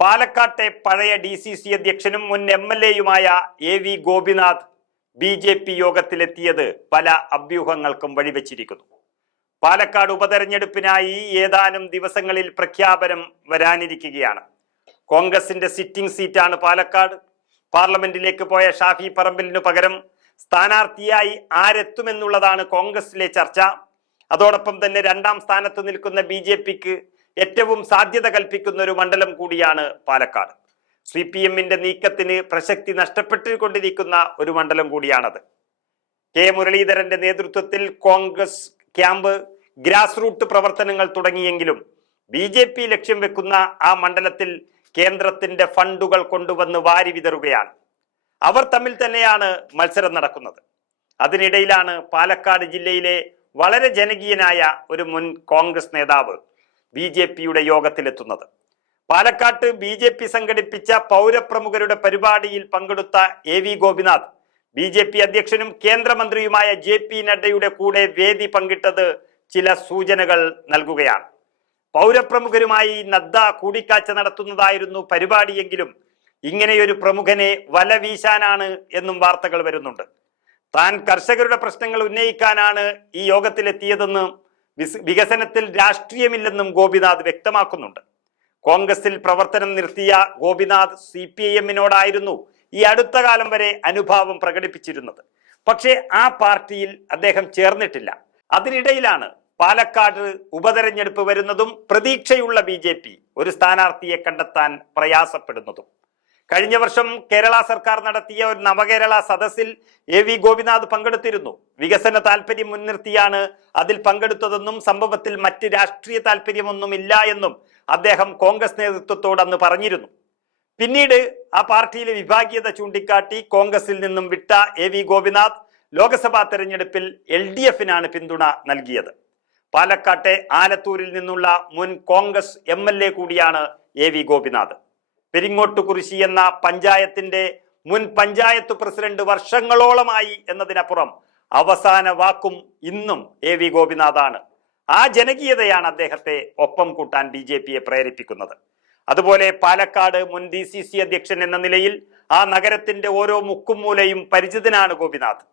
പാലക്കാട്ടെ പഴയ D C C അധ്യക്ഷനും മുൻ M L എയുമായ A V Gopinath B J P യോഗത്തിലെത്തിയത് പല അഭ്യൂഹങ്ങൾക്കും വഴിവെച്ചിരിക്കുന്നു. പാലക്കാട് ഉപതെരഞ്ഞെടുപ്പിനായി ഏതാനും ദിവസങ്ങളിൽ പ്രഖ്യാപനം വരാനിരിക്കുകയാണ്. കോൺഗ്രസിന്റെ സിറ്റിംഗ് സീറ്റാണ് പാലക്കാട്. പാർലമെന്റിലേക്ക് പോയ ഷാഫി പറമ്പലിനു പകരം സ്ഥാനാർത്ഥിയായി ആരെത്തുമെന്നുള്ളതാണ് കോൺഗ്രസിലെ ചർച്ച. അതോടൊപ്പം തന്നെ രണ്ടാം സ്ഥാനത്ത് നിൽക്കുന്ന ബി ജെ പിക്ക് ഏറ്റവും സാധ്യത കൽപ്പിക്കുന്ന ഒരു മണ്ഡലം കൂടിയാണ് പാലക്കാട്. സി പി എമ്മിന്റെ നീക്കത്തിന് പ്രസക്തി നഷ്ടപ്പെട്ടുകൊണ്ടിരിക്കുന്ന ഒരു മണ്ഡലം കൂടിയാണത്. കെ മുരളീധരന്റെ നേതൃത്വത്തിൽ കോൺഗ്രസ് ക്യാമ്പ് ഗ്രാസ് റൂട്ട് പ്രവർത്തനങ്ങൾ തുടങ്ങിയെങ്കിലും ബി ജെ പി ലക്ഷ്യം വെക്കുന്ന ആ മണ്ഡലത്തിൽ കേന്ദ്രത്തിന്റെ ഫണ്ടുകൾ കൊണ്ടുവന്ന് വാരി വിതറുകയാണ്. അവർ തമ്മിൽ തന്നെയാണ് മത്സരം നടക്കുന്നത്. അതിനിടയിലാണ് പാലക്കാട് ജില്ലയിലെ വളരെ ജനകീയനായ ഒരു മുൻ കോൺഗ്രസ് നേതാവ് ബി ജെ പിയുടെ യോഗത്തിലെത്തുന്നത്. പാലക്കാട്ട് ബി ജെ പി സംഘടിപ്പിച്ച പൗരപ്രമുഖരുടെ പരിപാടിയിൽ പങ്കെടുത്ത A V Gopinath B J P അധ്യക്ഷനും കേന്ദ്രമന്ത്രിയുമായ ജെ പി നഡ്ഡയുടെ കൂടെ വേദി പങ്കിട്ടത് ചില സൂചനകൾ നൽകുകയാണ്. പൗരപ്രമുഖരുമായി നദ്ദ കൂടിക്കാഴ്ച നടത്തുന്നതായിരുന്നു പരിപാടിയെങ്കിലും ഇങ്ങനെയൊരു പ്രമുഖനെ വല വീശാനാണ് എന്നും വാർത്തകൾ വരുന്നുണ്ട്. താൻ കർഷകരുടെ പ്രശ്നങ്ങൾ ഉന്നയിക്കാനാണ് ഈ യോഗത്തിലെത്തിയതെന്ന് വികസനത്തിൽ രാഷ്ട്രീയമില്ലെന്നും ഗോപിനാഥ് വ്യക്തമാക്കുന്നുണ്ട്. കോൺഗ്രസിൽ പ്രവർത്തനം നിർത്തിയ ഗോപിനാഥ് സി പി ഐ എമ്മിനോടായിരുന്നു ഈ അടുത്ത കാലം വരെ അനുഭാവം പ്രകടിപ്പിച്ചിരുന്നത്. പക്ഷേ ആ പാർട്ടിയിൽ അദ്ദേഹം ചേർന്നിട്ടില്ല. അതിനിടയിലാണ് പാലക്കാട് ഉപതെരഞ്ഞെടുപ്പ് വരുന്നതും പ്രതീക്ഷയുള്ള ബി ഒരു സ്ഥാനാർത്ഥിയെ കണ്ടെത്താൻ പ്രയാസപ്പെടുന്നതും. കഴിഞ്ഞ വർഷം കേരള സർക്കാർ നടത്തിയ ഒരു നവകേരള സദസ്സിൽ എ വി ഗോപിനാഥ് പങ്കെടുത്തിരുന്നു. വികസന താല്പര്യം മുൻനിർത്തിയാണ് അതിൽ പങ്കെടുത്തതെന്നും സംഭവത്തിൽ മറ്റ് രാഷ്ട്രീയ താല്പര്യമൊന്നും ഇല്ല എന്നും അദ്ദേഹം കോൺഗ്രസ് നേതൃത്വത്തോട് അന്ന് പറഞ്ഞിരുന്നു. പിന്നീട് ആ പാർട്ടിയിലെ വിഭാഗീയത ചൂണ്ടിക്കാട്ടി കോൺഗ്രസിൽ നിന്നും വിട്ട എ വി ഗോപിനാഥ് ലോക്സഭാ തെരഞ്ഞെടുപ്പിൽ എൽ ഡി എഫിനാണ് പിന്തുണ നൽകിയത്. പാലക്കാട്ടെ ആലത്തൂരിൽ നിന്നുള്ള മുൻ കോൺഗ്രസ് എ കൂടിയാണ് എ വി ഗോപിനാഥ്. പെരിങ്ങോട്ടുകുറിശി എന്ന പഞ്ചായത്തിന്റെ മുൻ പഞ്ചായത്ത് പ്രസിഡന്റ് വർഷങ്ങളോളമായി എന്നതിനപ്പുറം അവസാന വാക്കും ഇന്നും എ വി ഗോപിനാഥാണ്. ആ ജനകീയതയാണ് അദ്ദേഹത്തെ ഒപ്പം കൂട്ടാൻ ബി ജെ പിയെ പ്രേരിപ്പിക്കുന്നത്. അതുപോലെ പാലക്കാട് മുൻ ഡി സി സി അധ്യക്ഷൻ എന്ന നിലയിൽ ആ നഗരത്തിന്റെ ഓരോ മുക്കും മൂലയും പരിചിതനാണ് ഗോപിനാഥ്.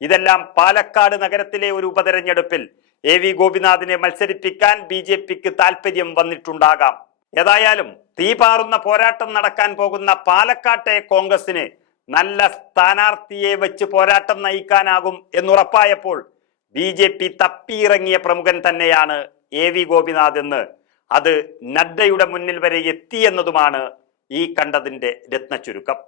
ഇതെല്ലാം പാലക്കാട് നഗരത്തിലെ ഒരു ഉപതെരഞ്ഞെടുപ്പിൽ എ വി ഗോപിനാഥിനെ മത്സരിപ്പിക്കാൻ ബി ജെ പിക്ക് താല്പര്യം വന്നിട്ടുണ്ടാകാം. ഏതായാലും തീപാറുന്ന പോരാട്ടം നടക്കാൻ പോകുന്ന പാലക്കാട്ടെ കോൺഗ്രസിന് നല്ല സ്ഥാനാർത്ഥിയെ വെച്ച് പോരാട്ടം നയിക്കാനാകും എന്നുറപ്പായപ്പോൾ ബി ജെ പി തപ്പിയിറങ്ങിയ പ്രമുഖൻ തന്നെയാണ് എ വി ഗോപിനാഥ് എന്ന് അത് നഡ്ഡയുടെ മുന്നിൽ വരെ എത്തിയെന്നതുമാണ് ഈ കണ്ടതിന്റെ രത്ന രത്നച്ചുരുക്കം.